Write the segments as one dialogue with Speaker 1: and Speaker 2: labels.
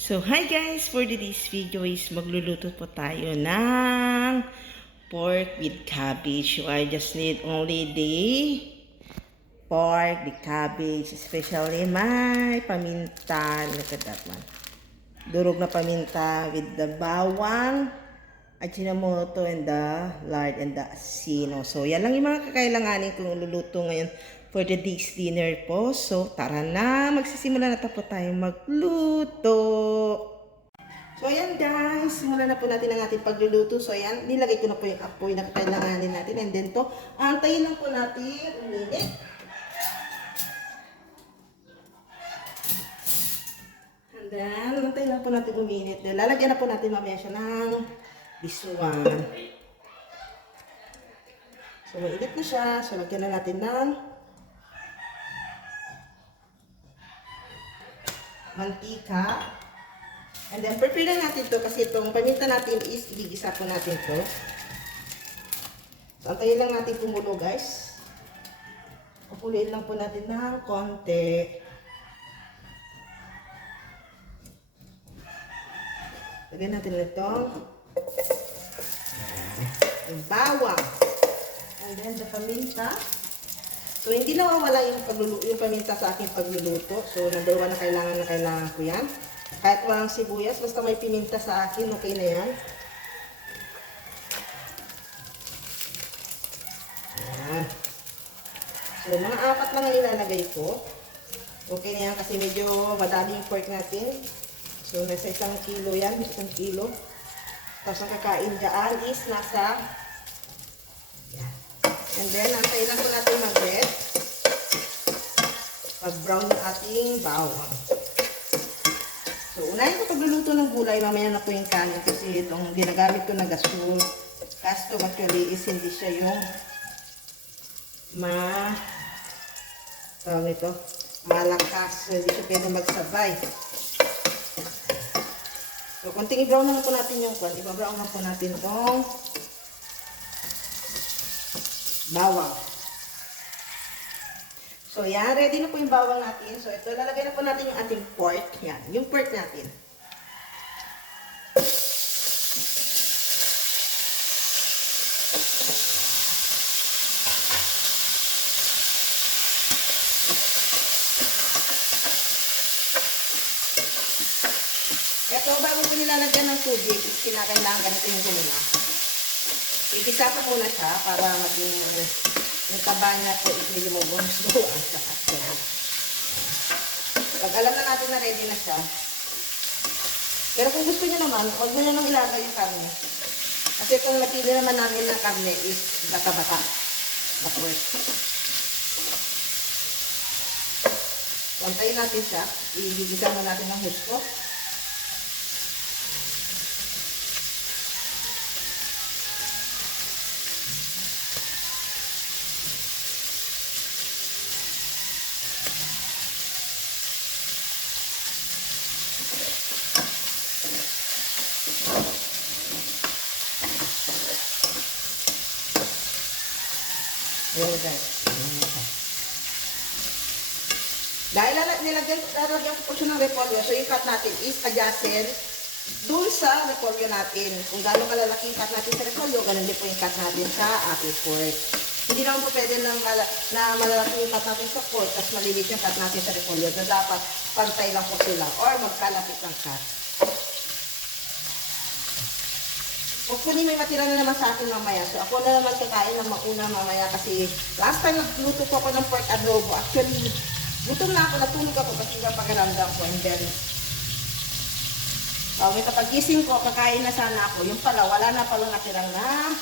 Speaker 1: So, hi guys! For today's video is magluluto po tayo ng pork with cabbage. So, I just need only the pork, the cabbage, especially my paminta. Look at that one. Durog na paminta with the bawang, ajinomoto, and the lard, and the asino. So, yan lang yung mga kakailanganin kong luluto ngayon for the day's dinner po. So, tara na, magsisimula na po tayo magluto. So, ayan guys, simulan na po natin ang ating pagluluto. So, ayan, nilagay ko na po yung apoy na kakailanganin natin. And then to, antayin lang po natin uminit. And then, antayin lang po natin uminit. Then, lalagyan na po natin mamaya siya ng bisuan. So, mainit na siya. So, lagyan na natin ng mantika. And then, prepare na natin to kasi itong paminta natin is igigisa po natin to. So, antayin lang natin kumulo guys. Papuliin lang po natin ng konti. Lagyan natin ito. Yung bawang. And then, the paminta. So, hindi nawawala yung, yung paminta sa aking pagluluto. So, number one na kailangan na kailangan ko yan. Kahit walang sibuyas, basta may piminta sa akin, okay na yan. Ayan. So, mga apat lang ang ilalagay ko. Okay na yan kasi medyo madami yung pork natin. So, nasa isang kilo yan, isang kilo. Tapos ang kakain dyan is nasa. And then, antayin lang po natin mag-red. Pag-brown yung ating bawang. So, unahin ko pagluluto ng gulay, mamaya na po yung kanin kasi itong ginagamit ko na gasol. Custom actually is hindi siya yung ma tawag nito, malakas. Hindi siya pwede magsabay. So, konting i-brown lang po natin yung kwan. Iba-brown na po natin itong bawang. So, yan. Ready na po yung bawang natin. So, ito, lalagay na po natin yung ating pork. Yan. Yung pork natin. Ito, bago ko nilalagyan ng tubig, kinakailangan ganito yung gumuna. Igisa ko muna siya para maging yung taba niya po medyo mabuhos-buhos sa katsura. Pag alam na natin na ready na siya, pero kung gusto niyo naman, huwag mo na nang ilagay yung karne. Kasi kung napili naman namin ng karne is bata-bata. First. Pantayin natin siya. Ibigisa mo natin ng husto. Ayan guys. Dahil nilagyan, lalagyan ko po siya ng repolyo, so yung cut natin is adjacent dun sa repolyo natin. Kung gano'ng kalalaki yung cut natin sa repolyo, ganun din po yung cut natin sa ating pork. Hindi naman po pwede lang mala- na malalaki yung cut natin sa pork, tapos malilit yung cut natin sa repolyo. So dapat pantay lang po sila or magkalapit ang cut. Hopefully may matira na naman sa akin mamaya. So ako na naman kakain ng mauna mamaya kasi last time nagluto po ako ng pork adobo. Actually, gutom na ako, natulog ako kasi yung pakiramdam ko. And then, uh, may kapagising ko, kakain na sana ako. Yung pala, wala na palang natirang na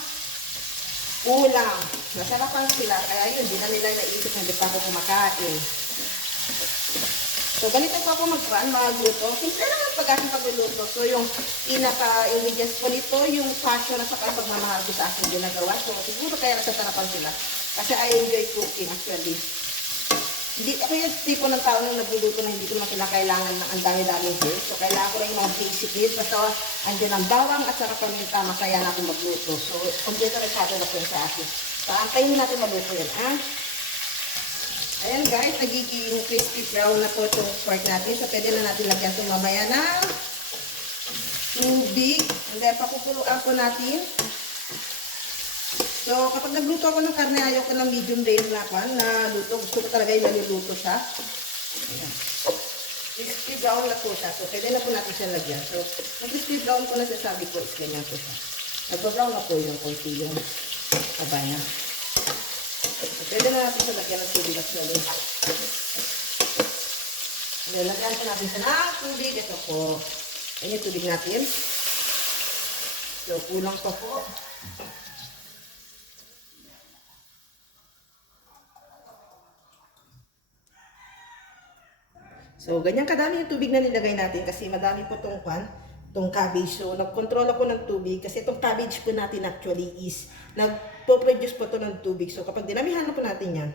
Speaker 1: ulam. Nasarapan sila, kaya yun, di na nila naisip na di pa ako kumakain. So, ganito po ako mag-run, magluto. Simple lang ang pag-aking pagluluto. So, yung pinaka-ingredients po nito, yung passion at saka pagmamahal ko sa aking ginagawa. So, siguro kaya nasasarapan sila. Kasi I enjoy cooking actually. Hindi, ako yung tipo ng tao na nagluluto na hindi ko naman kinakailangan ng ang dami-daming herbs. So, kailangan ko lang yung mga basic needs. Basta andyan ang bawang at saka paminta, masaya na akong magluto. So, kompleto resado na po sa akin. So, antayin natin maluto yan, ah. Ayan guys, nagiging crispy brown na po itong pork natin. So, pwede na natin lagyan itong mamaya ng tubig. And then, pakukuluan po natin. So, kapag nagluto ako ng karne, ayaw ko ng medium rare na pan, na luto. Gusto ko talaga yung naluluto siya. Ayan. Crispy brown na po siya. So, pwede na po natin siya lagyan. So, mag-crispy brown po na sasabi ko is ganyan po siya. Nagpa-brown na po yung konti yung pwede na natin siya lagyan ng tubig actually. Nilagyan po natin siya ng tubig. Ito po. Ayan yung tubig natin. So, kulang pa po. So, ganyan kadami yung tubig na nilagay natin kasi madami po itong kwan, itong cabbage. So, nag-control ako ng tubig kasi itong cabbage po natin actually is nagpo-produce po ito ng tubig. So, kapag dinamihan na po natin yan,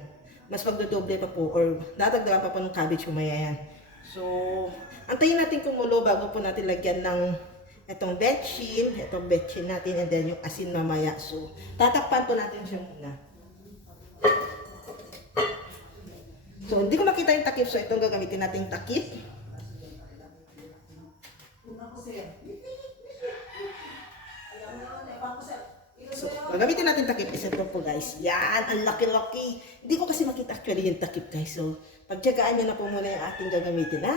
Speaker 1: mas magdodoble pa po or dadagdagan pa po ng cabbage umaya yan. So, antayin natin kumulo bago po natin lagyan ng itong betchin, itong betchin natin and then yung asin mamaya. So, tatakpan po natin siya muna. So, hindi ko makita yung takip. So, itong gagamitin nating takip. So, gagamitin natin takip is ito po guys. Yan, ang laki-laki. Hindi ko kasi makita actually yung takip guys. So, pagtsagaan nyo na po muna yung ating gagamitin ha.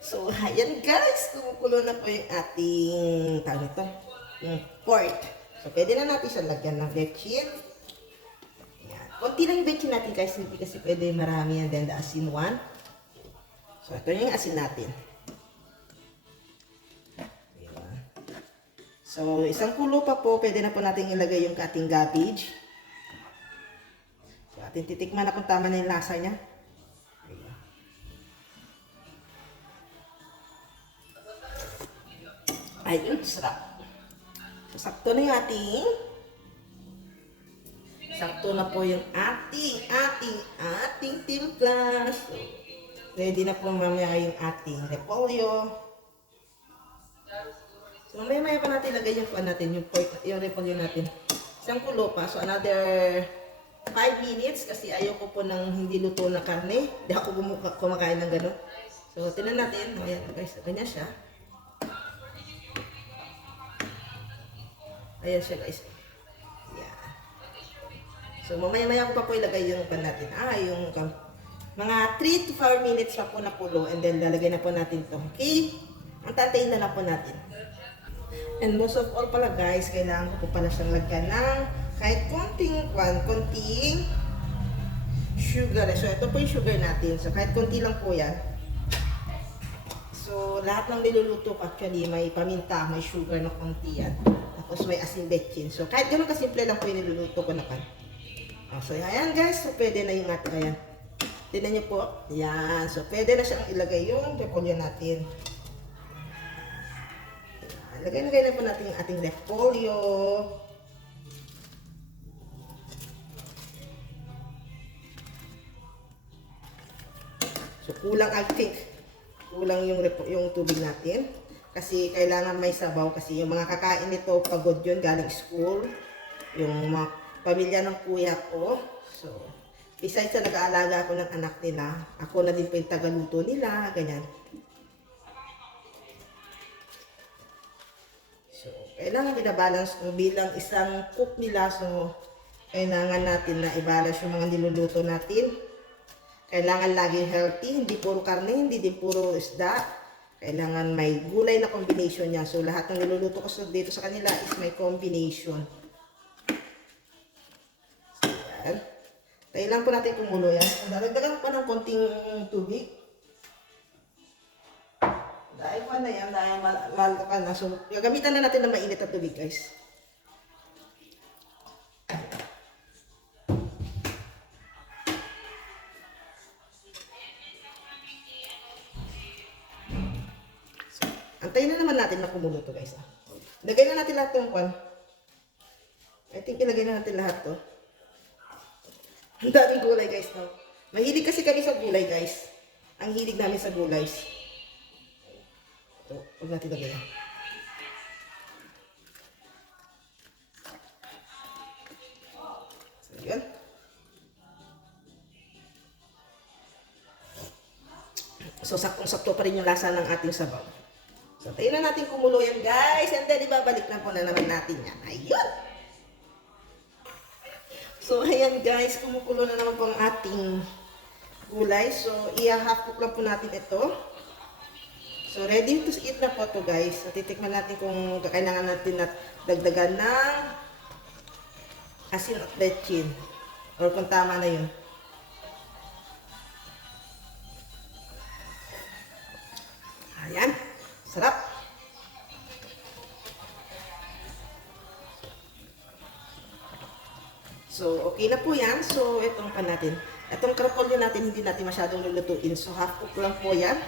Speaker 1: So, ayan guys. Kumukulo na po yung ating, tawag nito, yung pork. So, pwede na natin siya lagyan ng. Yan. Konti lang yung betchin natin guys. Hindi kasi pwede marami yan. Then the asin one. So, ito yung asin natin. So, isang kulo pa po. Pwede na po natin ilagay yung ating cabbage. So, ating titikman na kung tama na yung lasa niya. Ayan. Ayun, sarap. So, sakto na yung ating Sakto na po yung ating, ating, ating timpla. So, ready na po mamaya yung ating repolyo. So, mamaya-maya pa natin lagay yung pan natin, yung, pork, yung repolyo natin. Isang kulo pa. So, another 5 minutes kasi ayoko po ng hindi luto na karne. Hindi ako kumakain ng gano'n. So, tinan natin. Ayan, guys. Ganyan siya. Ayan siya, guys. Yeah. So, mamaya-maya ko pa po ilagay yung pan natin. Ah, yung mga 3 to 4 minutes pa po na pulo and then lalagay na po natin to. Okay? Ang tatayin na lang po natin. And most of all pala guys, kailangan ko po pala siyang lagyan ng kahit konting kwan, konting sugar. So, ito po yung sugar natin. So, kahit konti lang po yan. So, lahat ng niluluto ko actually may paminta, may sugar na konti yan. Tapos may asin betchin. So, kahit ganun kasimple lang po yung niluluto ko na pan. Ah, so, ayan guys. So, pwede na yung ating, ayan. Tignan niyo po. Ayan. So, pwede na siyang ilagay yung repolyo natin. Lagay-lagay na po natin yung ating repolyo. So, kulang I think. Kulang yung, yung tubig natin. Kasi kailangan may sabaw. Kasi yung mga kakain nito, pagod yun, galing school. Yung mga pamilya ng kuya ko. So, besides sa nag-aalaga ako ng anak nila, ako na din po yung tagaluto nila, ganyan. Kailangan binabalance ko bilang isang cook nila. So, kailangan natin na i-balance yung mga niluluto natin. Kailangan laging healthy, hindi puro karne, hindi din puro isda. Kailangan may gulay na combination niya. So, lahat ng niluluto ko sa- dito sa kanila is may combination. So, yan. Tayo lang po natin kumulo yan. Dadagdagan pa ng konting tubig. Dahil pa na yan, dahil mal mal ka na. So, gagamitan na natin ng mainit na tubig, guys. Antayin na naman natin na kumulo to, guys. Ah. Lagay na natin lahat ng kwan. I think ilagay na natin lahat to. Ang daming gulay, guys, no? Mahilig kasi kami sa gulay, guys. Ang hilig namin sa gulay. Huwag natin lagay. So, yun. So, saktong-sakto pa rin yung lasa ng ating sabaw. So, tayo na natin kumulo yan, guys. And then, ibabalik na po na naman natin yan. Ayun! So, ayan, guys. Kumukulo na naman po ang ating gulay. So, i-half cook lang po natin ito. So, ready to eat na po to guys. At titikman natin kung kailangan natin na dagdagan ng asin at betchin. Or kung tama na yun. Ayan. Sarap. So, okay na po yan. So, itong pa natin. Itong krapolyo natin, hindi natin masyadong lulutuin. So, half cook lang po yan.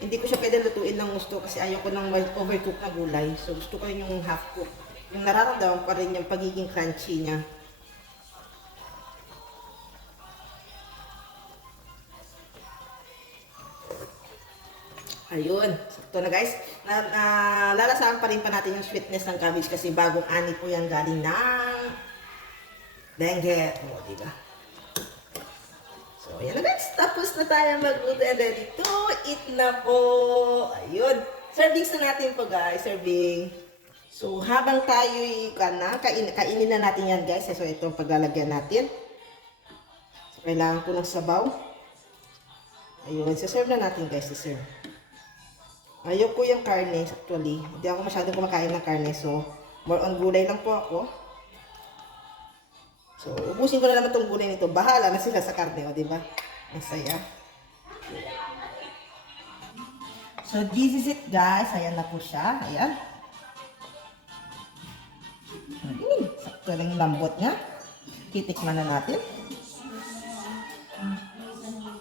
Speaker 1: Hindi ko siya pwede lutuin ng gusto kasi ayaw ko ng overcook na gulay. So, gusto ko rin yung half cook. Yung nararamdaman pa rin yung pagiging crunchy niya. Ayun. Sakto na guys. Na, na, lalasahan pa rin pa natin yung sweetness ng cabbage kasi bagong ani po yan galing ng dengue. O, diba? So, ayan na guys. Tapos na tayo magluto and ready to eat na po. Ayun. Servings na natin po guys. Serving. So, habang tayo na, kain, kainin na natin yan guys. So, ito paglalagyan natin. So, kailangan ko ng sabaw. Ayun. So, serve na natin guys. serve. Ayaw ko yung karne, actually. Hindi ako masyadong kumakain ng karne, so more on gulay lang po ako. So, ubusin ko na naman tong gulay nito. Bahala na sila sa karne, o, di ba? Ang saya. So, this is it, guys. Ayan na po siya. Ayan. Hmm, sakto lang yung lambot niya. Titikman na natin.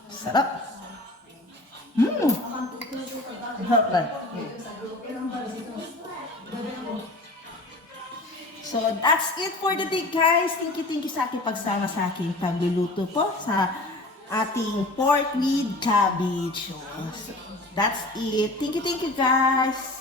Speaker 1: Sarap. Hmm. Sarap lang. So, that's it for the day, guys. Thank you, thank you sa aking pagsama sa aking pagluluto po sa ating pork with cabbage. So, that's it. Thank you, thank you, guys.